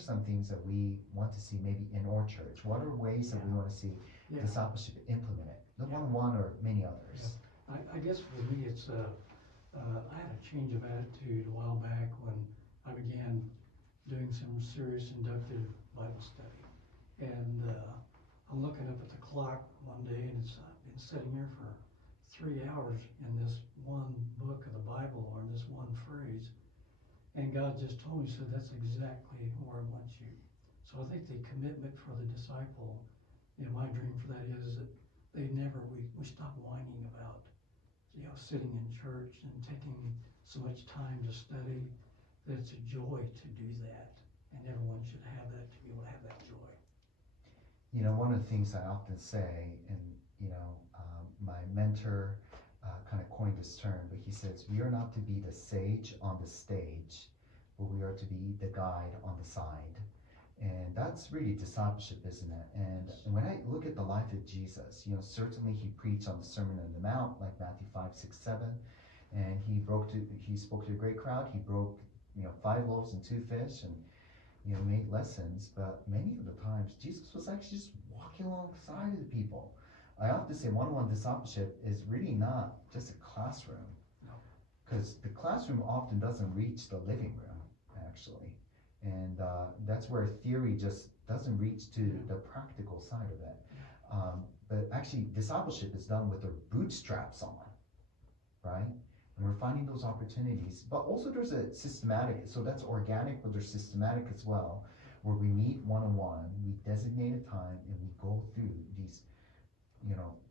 some things that we want to see maybe in our church? What are ways that we want to see discipleship implemented? The one-on-one or many others? I guess for me, it's I had a change of attitude a while back when I began doing some serious inductive Bible study. And I'm looking up at the clock one day, and I've been sitting here for 3 hours in this one book of the Bible, or in this one phrase. And God just told me, so that's exactly where I want you. So I think the commitment for the disciple, my dream for that is that we stop whining about, sitting in church and taking so much time to study, that it's a joy to do that. And everyone should have that, to be able to have that joy. One of the things I often say, and my mentor kind of coined this term, but he says, we are not to be the sage on the stage, but we are to be the guide on the side. And that's really discipleship, isn't it? And when I look at the life of Jesus, certainly he preached on the Sermon on the Mount, like Matthew 5, 6, 7, and he spoke to a great crowd. He broke 5 loaves and 2 fish, and made lessons. But many of the times Jesus was actually just walking alongside of the people. I often say one-on-one discipleship is really not just a classroom, because the classroom often doesn't reach the living room, actually. And that's where theory just doesn't reach to the practical side of it. But actually, discipleship is done with their bootstraps on, right? And we're finding those opportunities. But also there's a systematic, so that's organic, but there's systematic as well, where we meet one-on-one, we designate a time, and we go through these,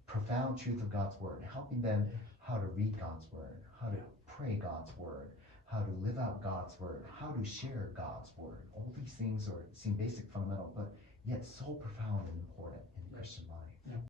profound truth of God's word, helping them how to read God's word, how to pray God's word, how to live out God's word, how to share God's word. All these things seem basic, fundamental, but yet so profound.